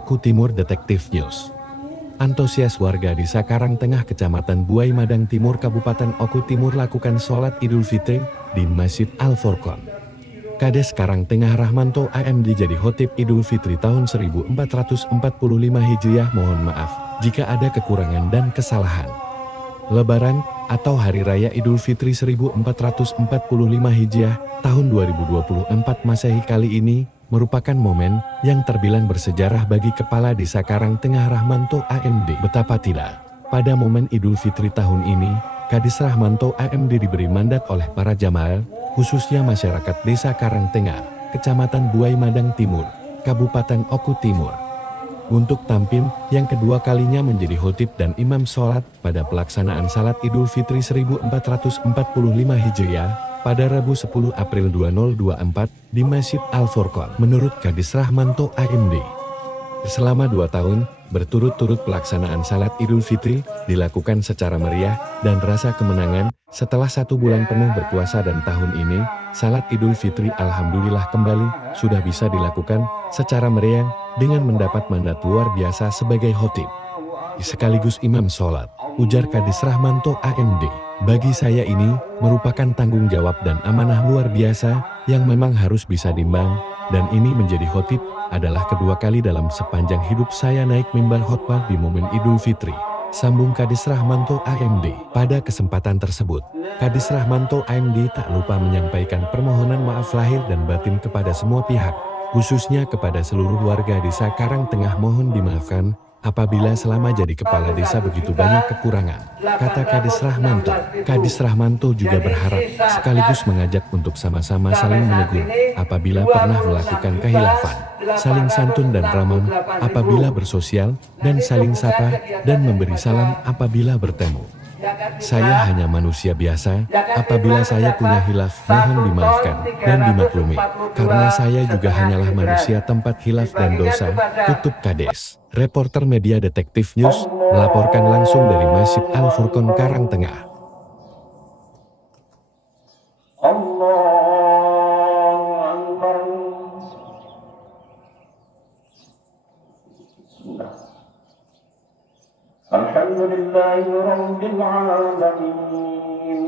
Oku Timur Detektif News. Antusias warga Desa Karangtengah, Kecamatan Buai Madang Timur, Kabupaten Oku Timur lakukan sholat Idul Fitri di Masjid Al-Furqon. Kades Karangtengah Rahmanto AMD jadi khotib Idul Fitri tahun 1445 Hijriah. Mohon maaf jika ada kekurangan dan kesalahan. Lebaran atau Hari Raya Idul Fitri 1445 Hijriah tahun 2024 Masehi kali ini merupakan momen yang terbilang bersejarah bagi Kepala Desa Karangtengah Rahmanto AMD. Betapa tidak, pada momen Idul Fitri tahun ini, Kadis Rahmanto AMD diberi mandat oleh para jamaah, khususnya masyarakat Desa Karangtengah, Kecamatan Buai Madang Timur, Kabupaten Oku Timur, untuk tampil yang kedua kalinya menjadi khotib dan imam sholat pada pelaksanaan salat Idul Fitri 1445 Hijriah pada Rabu 10 April 2024 di Masjid Al-Furqon. Menurut Kadis Rahmanto AMD, selama 2 tahun berturut-turut pelaksanaan salat Idul Fitri dilakukan secara meriah dan rasa kemenangan. Setelah 1 bulan penuh berpuasa dan tahun ini, salat Idul Fitri alhamdulillah kembali sudah bisa dilakukan secara meriah dengan mendapat mandat luar biasa sebagai khotib sekaligus imam sholat. Ujar Kadis Rahmanto AMD, bagi saya ini merupakan tanggung jawab dan amanah luar biasa yang memang harus bisa diemban, dan ini menjadi khotib adalah kedua kali dalam sepanjang hidup saya naik mimbar khotbah di momen Idul Fitri, sambung Kadis Rahmanto AMD. Pada kesempatan tersebut, Kadis Rahmanto AMD tak lupa menyampaikan permohonan maaf lahir dan batin kepada semua pihak, khususnya kepada seluruh warga Desa Karangtengah. Mohon dimaafkan apabila selama jadi kepala desa begitu banyak kekurangan, kata Kadis Rahmanto. Kadis Rahmanto juga berharap sekaligus mengajak untuk sama-sama saling menegur apabila pernah melakukan kehilafan, saling santun dan ramah apabila bersosial, dan saling sapa dan memberi salam apabila bertemu. Saya hanya manusia biasa, apabila saya punya hilaf mohon dimaafkan dan dimaklumi, karena saya juga hanyalah manusia tempat hilaf dan dosa, tutup Kades. Reporter Media Detektif News melaporkan langsung dari Masjid Al-Furqon Karangtengah. Alhamdulillahi Rabbil Alamin,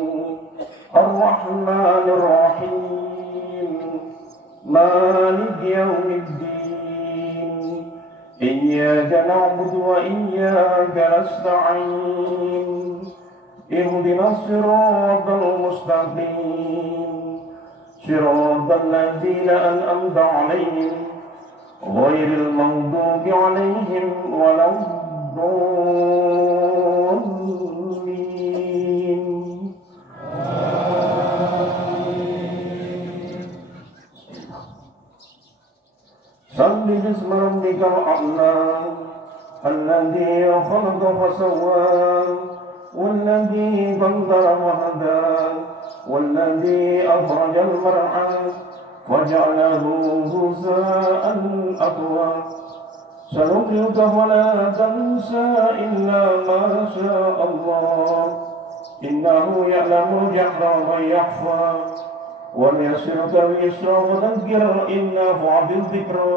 Ar-Rahmanir Rahim, Maliki Yawmiddin, Iyyaka na'budu wa iyyaka nasta'in, Ihdinas siratal mustaqim, siratal ladzina an'amta 'alaihim, ghairil maghdubi 'alaihim waladdallin. Sabbi bismi rabbikal a'la, alladzi khalaqa fasawwa, walladzi qaddara fahada, walladzi akhrajal mar'a, waja'alahu ghuza'an ahwa. سنقرئك فلا تنسى إلا ما شاء الله إنه يعلم الجهر وما يخفى ونيسرك لليسرى فذكر إن نفعت الذكرى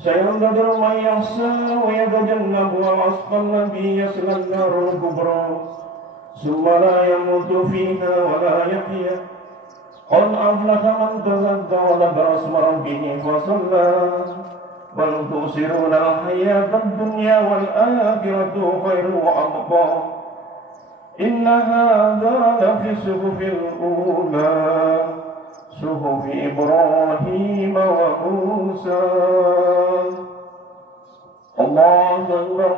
سيذكر من يخشى ويتجنبها الأشقى الذي يصلى النار الكبرى ثم لا يموت فيها ولا يحيا قد أفلح من تزكى وذكر اسم ربه فصلى بل تؤثرون الحياة الدنيا والآخرة خير وأبقى إن هذا لفي الصحف الأولى صحف إبراهيم وموسى. الله أكبر.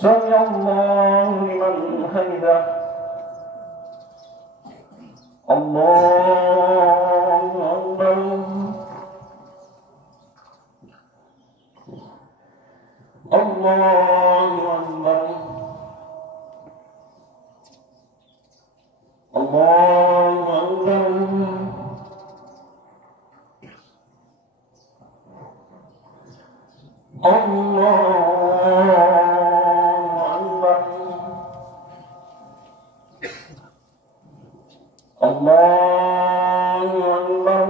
سمع الله لمن حمده. الله أكبر. الله أكبر. الله أكبر. الله أكبر.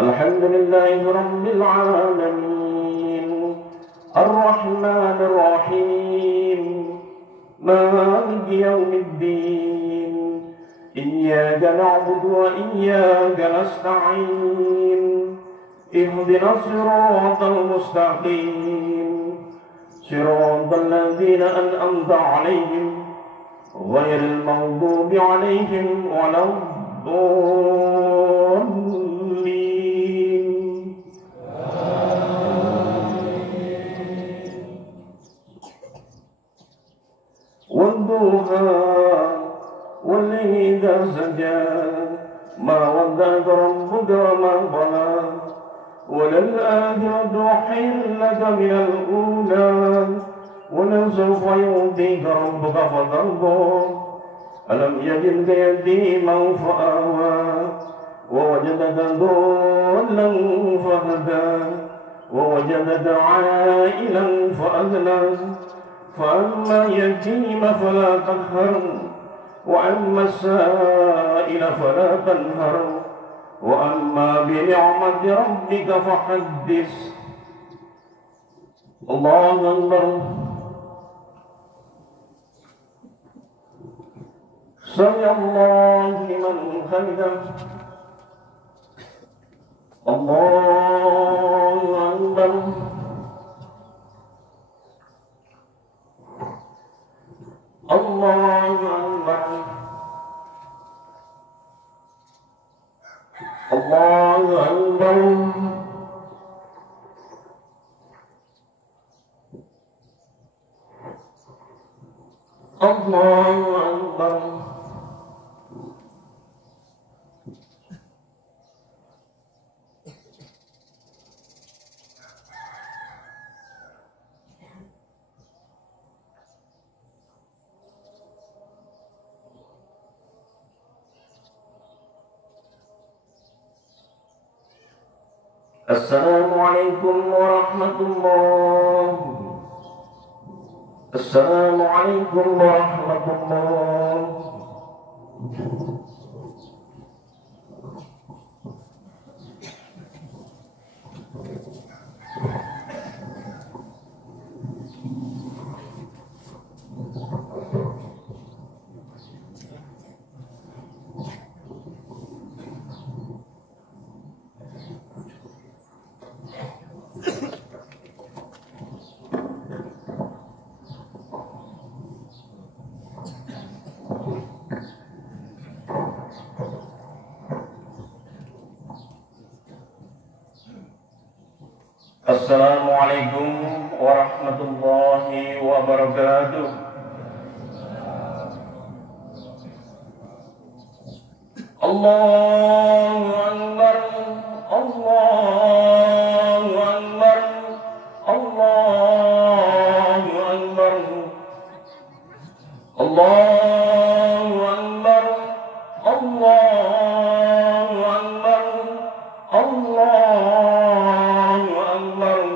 الحمد لله رب العالمين الرحمن الرحيم مالك يوم الدين إياك نعبد وإياك نستعين اهدنا الصراط المستقيم صراط الذين أنعمت عليهم غير المغضوب عليهم ولا الضالين. والضحى والليل إذا سجى ما ودعك ربك وما قلى وللآخرة خير لك من الأولى ولسوف يعطيك ربك فترضى ألم يجدك يتيما فآوى ووجدك ضالا فهدى ووجدك عائلا فأغنى فأما اليتيم فلا تقهر وأما السائل فلا تنهر وأما بنعمة ربك فحدث. الله أكبر. سمع الله لمن حمده. الله أكبر. الله أكبر. الله أكبر. الله أكبر. السلام عليكم ورحمة الله. السلام عليكم ورحمة الله. Assalamualaikum warahmatullahi wabarakatuh. Allahu Akbar. Allahu Akbar. Allahu Akbar. Allahu Akbar. Allahu Akbar. Allahu Akbar.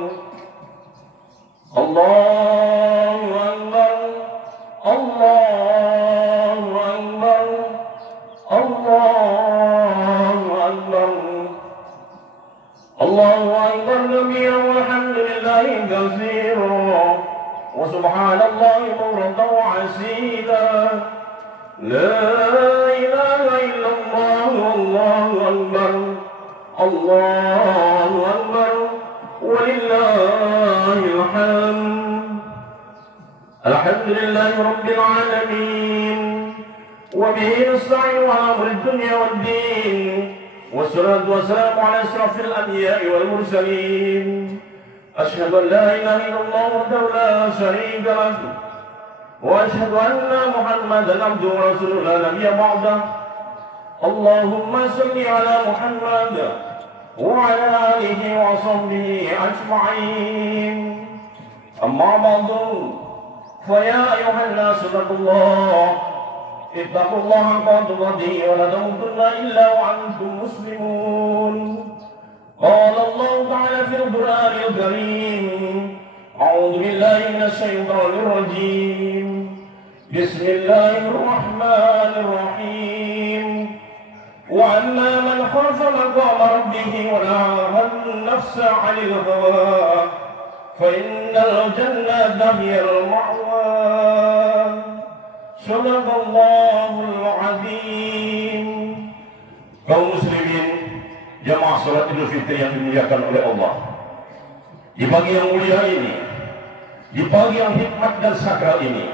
Allahu Akbar. Allahu Akbar. Allahu Akbar. Allahu Akbar kabira walhamdulillahi katsira wa subhanallahi bukratan wa asila. La ilaha illallah wallahu akbar. Allahu akbar walillahil hamd. Alhamdulillahi rabbil alamin. وبه نستعين على أمر الدنيا والدين والصلاة والسلام على أشرف الأنبياء والمرسلين. أشهد أن لا إله إلا الله وحده لا شريك له وأشهد أن محمدا عبده ورسوله لا نبي بعده. اللهم صل على محمد وعلى آله وصحبه أجمعين. أما بعد فيا أيها الناس اتقوا الله اتقوا الله حق تقاته ولا تموتن إلا وأنتم مسلمون. قال الله تعالى في القرآن الكريم أعوذ بالله من الشيطان الرجيم بسم الله الرحمن الرحيم. وأما من خاف مقام ربه ونهى نفس عن الهوى فإن الجنة هي المأوى صدق الله العظيم. Kaum muslimin, jamaah salat Idul Fitri yang dimuliakan oleh Allah, di pagi yang mulia ini, di pagi yang hikmat dan sakral ini,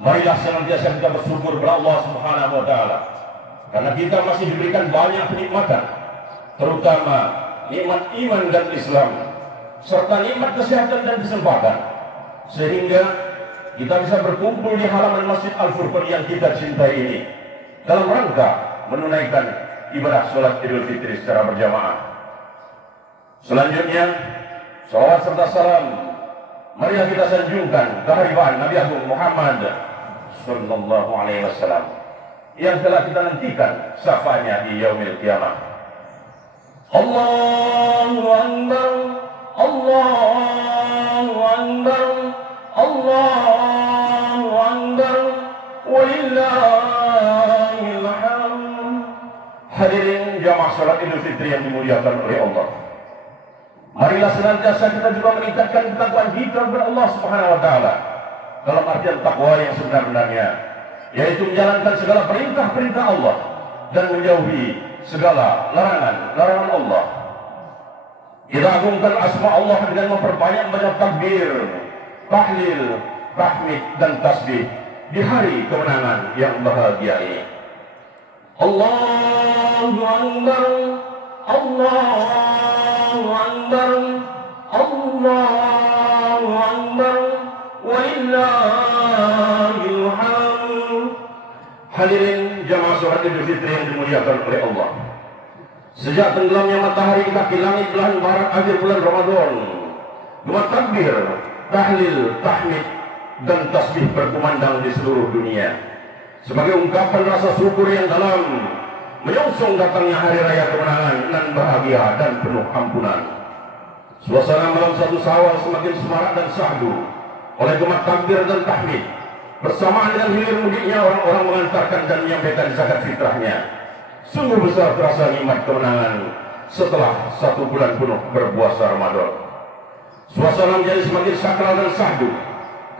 marilah senantiasa kita bersyukur kepada Allah Subhanahu wa taala karena kita masih diberikan banyak kenikmatan, terutama nikmat iman dan Islam serta nikmat kesehatan dan kesempatan, sehingga kita bisa berkumpul di halaman Masjid Al-Furqan yang kita cintai ini dalam rangka menunaikan ibadah sholat Idul Fitri secara berjamaah. Selanjutnya, salawat serta salam marilah kita sanjungkan kehadiran Nabi Agung Muhammad sallallahu alaihi wasallam yang telah kita nantikan syafaatnya di yaumil qiyamah. Allahu Akbar, Allahu Akbar, Allahu Akbar, walillahil hamd. Hadirin jamaah salat Idul Fitri yang dimuliakan oleh Allah, marilah senantiasa kita juga meningkatkan ketakwaan kita kepada Allah Subhanahu wa taala dalam artian takwa yang sebenarnya, yaitu menjalankan segala perintah-perintah Allah dan menjauhi segala larangan-larangan Allah. Kita agungkan asma Allah dengan memperbanyak banyak takbir, tahlil, tahmid dan tasbih di hari kemenangan yang bahagia ini. Allahu Akbar, Allahu Akbar, Allahu Akbar, walillahil hamd. Hadirin jamaah salat Idul Fitri yang dimuliakan oleh Allah, sejak tenggelamnya matahari di kaki langit belahan barat akhir bulan Ramadan, dua takbir, tahlil, tahmid dan tasbih berkumandang di seluruh dunia sebagai ungkapan rasa syukur yang dalam menyongsong datangnya hari raya kemenangan nan bahagia dan penuh ampunan. Suasana malam 1 Syawal semakin semarak dan syahdu oleh gemak takbir dan tahmid bersamaan dengan hilir mudiknya orang-orang mengantarkan dan menyampaikan zakat fitrahnya. Sungguh besar terasa nikmat kemenangan setelah 1 bulan penuh berpuasa Ramadan. Suasana menjadi semakin sakral dan syahdu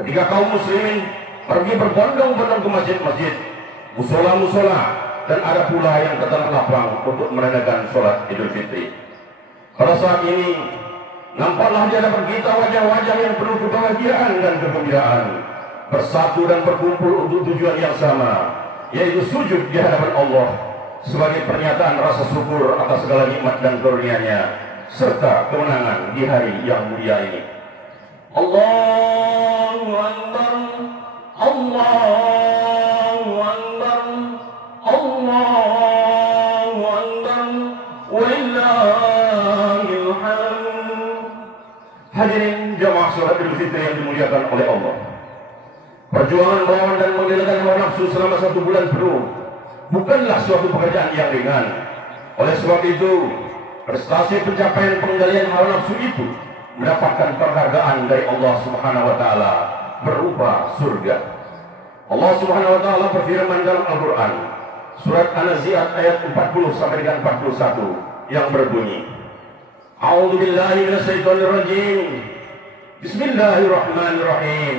ketika kaum muslimin pergi berbondong-bondong ke masjid-masjid, musola-musola, dan ada pula yang ke tanah lapang untuk menandakan sholat Idul Fitri. Pada saat ini, nampaklah di hadapan kita wajah-wajah yang penuh kebahagiaan dan kegembiraan, bersatu dan berkumpul untuk tujuan yang sama, yaitu sujud di hadapan Allah sebagai pernyataan rasa syukur atas segala nikmat dan karunia-Nya serta kemenangan di hari yang mulia ini. Allahu Akbar, Allahu Akbar, Allahu Akbar, walillahil hamd. Hadirin jamaah salat Idul Fitri yang dimuliakan oleh Allah, perjuangan melawan dan mengendalikan hawa nafsu selama 1 bulan penuh bukanlah suatu pekerjaan yang ringan. Oleh sebab itu, prestasi pencapaian pengendalian hawa nafsu itu mendapatkan penghargaan dari Allah Subhanahu wa taala berupa surga. Allah Subhanahu wa taala berfirman dalam Al-Qur'an surat An-Nazi'at ayat 40 sampai dengan 41 yang berbunyi, A'udzu billahi minasyaitonir rajim. Bismillahirrahmanirrahim.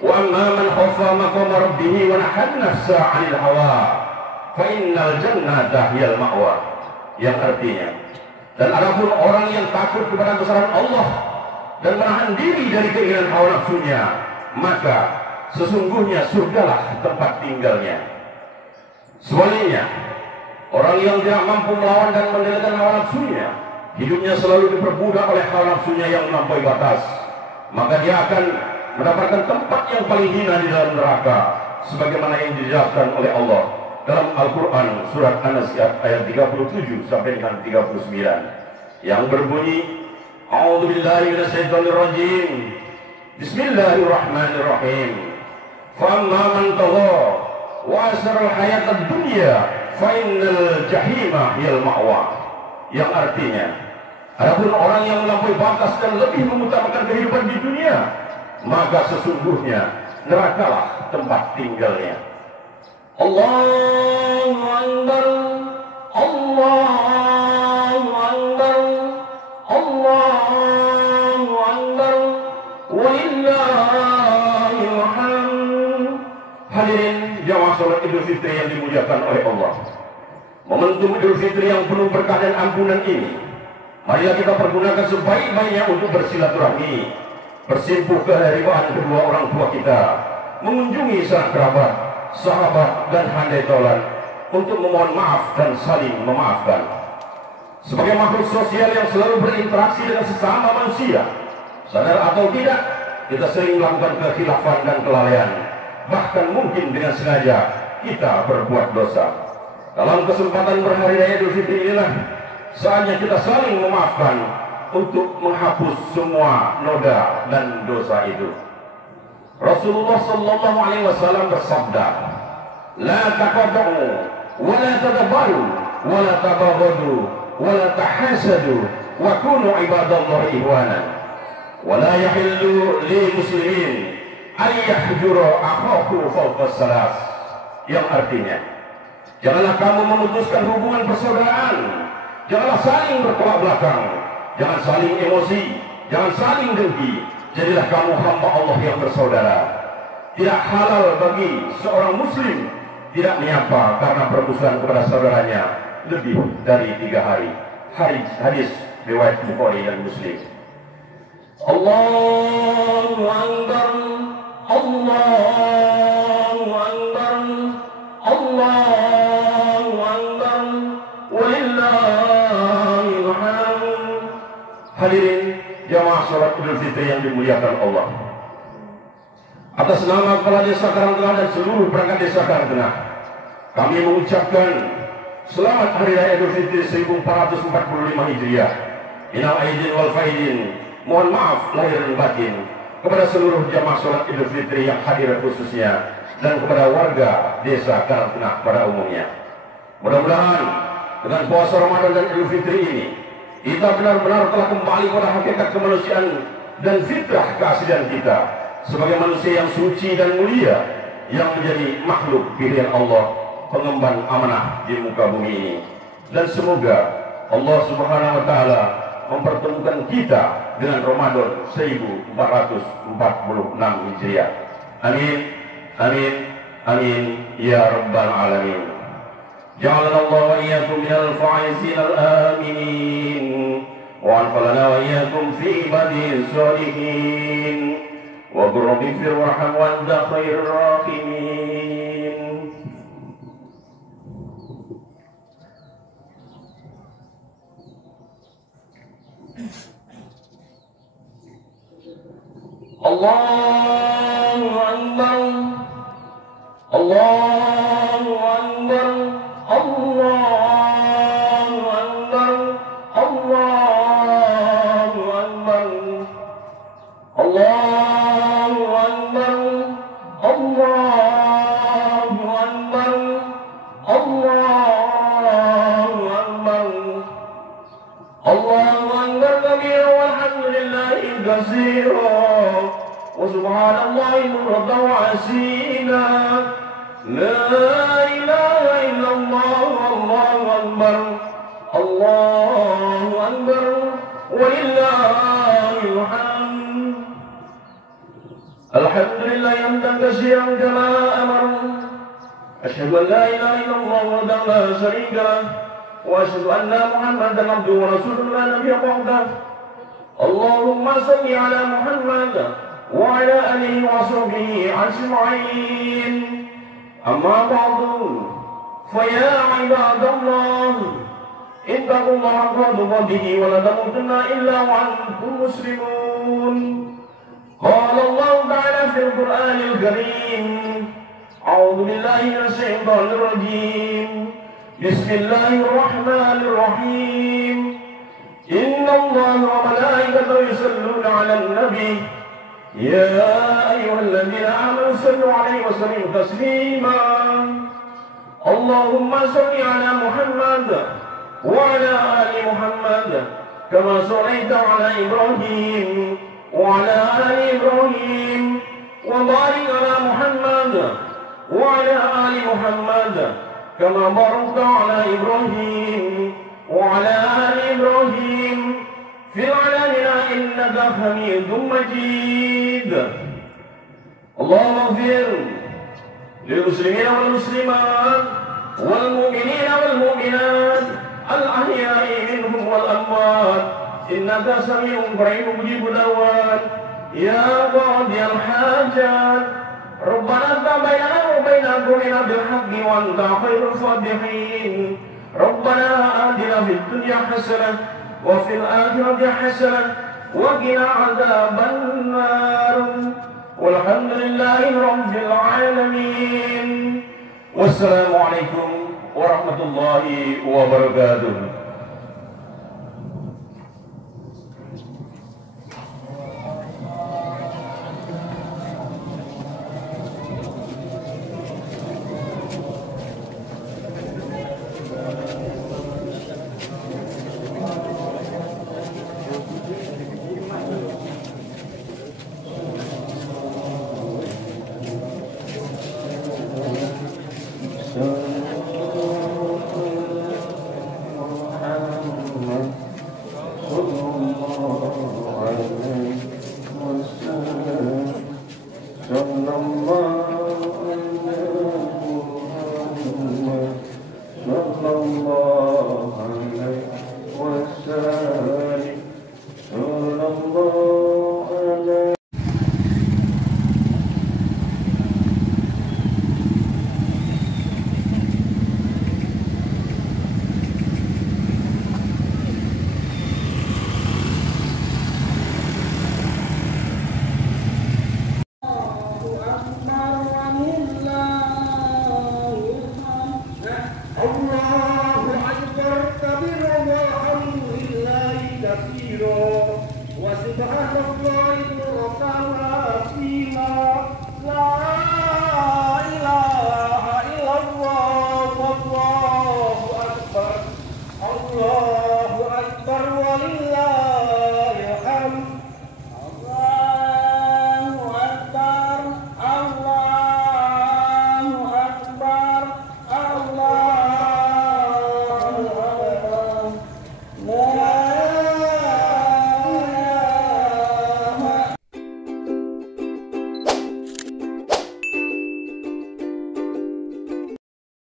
Wa amma man khafa maqama rabbih wa nahana nafsa 'anil hawa fa innal jannata hiyal ma'wa. Yang artinya, dan adapun orang yang takut kepada kebesaran Allah dan menahan diri dari keinginan hawa nafsunya, maka sesungguhnya surgalah tempat tinggalnya. Sebaliknya, orang yang tidak mampu melawan dan mengendalikan hawa nafsunya, hidupnya selalu diperbudak oleh hawa nafsunya yang melampaui batas, maka dia akan mendapatkan tempat yang paling hina di dalam neraka, sebagaimana yang dijelaskan oleh Allah dalam Al-Quran surat An-Nazi'at ayat 37 sampai dengan 39 yang berbunyi, A'udzu billahi minasyaitonir rajim. Bismillahirrahmanirrahim. Fa amma man tagha wa asara al-hayatad dunya fa innal jahima hiyal ma'wa. Yang artinya, adapun orang yang melampaui batas dan lebih mengutamakan kehidupan di dunia, maka sesungguhnya nerakalah tempat tinggalnya. Allahu Akbar, Allahu Akbar, Allahu dimuliakan oleh Allah. Momentum Idul Fitri yang penuh berkah dan ampunan ini, marilah kita pergunakan sebaik-baiknya untuk bersilaturahmi, bersimpuh keharibaan kedua orang tua kita, mengunjungi sanak kerabat, sahabat dan handai tolan, untuk memohon maaf dan saling memaafkan. Sebagai makhluk sosial yang selalu berinteraksi dengan sesama manusia, sadar atau tidak, kita sering melakukan kekhilafan dan kelalaian, bahkan mungkin dengan sengaja kita berbuat dosa. Dalam kesempatan berhari raya Idul Fitri inilah saatnya kita saling memaafkan untuk menghapus semua noda dan dosa itu. Rasulullah sallallahu alaihi wasallam bersabda, "La taqadu wa la tadabaru wa la tabaghadu wa la tahasadu wa kunu ibadallahi ihwanan wa la yahillu li muslimin ay yahjura akhahu fawqa salas." Yang artinya, janganlah kamu memutuskan hubungan persaudaraan, janganlah saling bertolak belakang, jangan saling emosi, jangan saling dengki. Jadilah kamu hamba Allah yang bersaudara. Tidak halal bagi seorang muslim tidak menyapa karena permusuhan kepada saudaranya lebih dari 3 hari. Hadis riwayat Bukhari dan Muslim. Allahu Akbar, Allahu Akbar, Allahu Akbar, walillahil hamd. Hadirin jamaah sholat Idul Fitri yang dimuliakan Allah, atas nama Kepala Desa Karangtengah dan seluruh perangkat Desa Karangtengah, kami mengucapkan selamat Hari Raya Idul Fitri 1445 Hijriah. Minal aidin wal faidin, mohon maaf lahir dan batin kepada seluruh jamaah sholat Idul Fitri yang hadir khususnya, dan kepada warga Desa Karangtengah pada umumnya. Mudah-mudahan dengan puasa Ramadan dan Idul Fitri ini, kita benar-benar telah kembali pada hakikat kemanusiaan dan fitrah keaslian kita sebagai manusia yang suci dan mulia, yang menjadi makhluk pilihan Allah, pengemban amanah di muka bumi ini. Dan semoga Allah Subhanahu wa taala mempertemukan kita dengan Ramadan 1446 Hijriah. Amin, amin, amin ya rabbal alamin. Ja'alana Allah wa iyyakum minal faizin al-aminin wa anfa'alana wa iyyakum fi ibadihi shalihin wa rabbi fir warham wa anta khairur rahimin. Allahu Akbar, Allahu Akbar, Allahu Akbar, Allahu Akbar, Allahu Akbar, Allahu Akbar, Allahu Akbar, Allahu Akbar kabira walhamdulillahi katsira wa subhanallahi bukratan wa asila. La ilaha illallah, Allahu Akbar, Allahu Akbar, walillahil hamd. Alhamdulillah hamdan katsiran kama amar. Asyhadu an la ilaha illallah wahdahu la syarika lah, wa asyhadu anna Muhammadan abduhu wa rasuluhu la nabiyya ba'dah. Allahumma shalli ala Muhammad wa ala alihi wa sahbihi ajma'in. Amma ba'du, faya ibadallah, ittaqullaha haqqa tuqatih wa la tamutunna illa wa antum muslimun. Qala Allah ta'ala fil Qur'anil Karim, a'udzu billahi minasy syaithanir rajim. Bismillahirrahmanirrahim. Innallaha wa malaikatahu yusholluna 'alan nabi. Ya ayyuhalladzina amanu sallu 'alaihi wa sallimu taslima. Allahumma shalli 'ala Muhammad wa 'ala ali Muhammad kama shallaita 'ala Ibrahim wa 'ala ali Ibrahim, wa barik 'ala Muhammad wa 'ala ali Muhammad kama barakta 'ala Ibrahim wa 'ala ali Ibrahim fil 'alamin innaka Hamidum Majid. Allahumma ighfir lil muslimin wal muslimat والمؤمنين والمؤمنات الأحياء منهم والأموات إنك سميع قريب مجيب الدعوات يا قاضي الحاجات ربنا افتح بيننا وبين قومنا بالحق وأنت خير الفاتحين ربنا آتنا في الدنيا حسنة وفي الآخرة حسنة وقنا عذاب النار والحمد لله رب العالمين والسلام عليكم ورحمة الله وبركاته. Wa subhanallah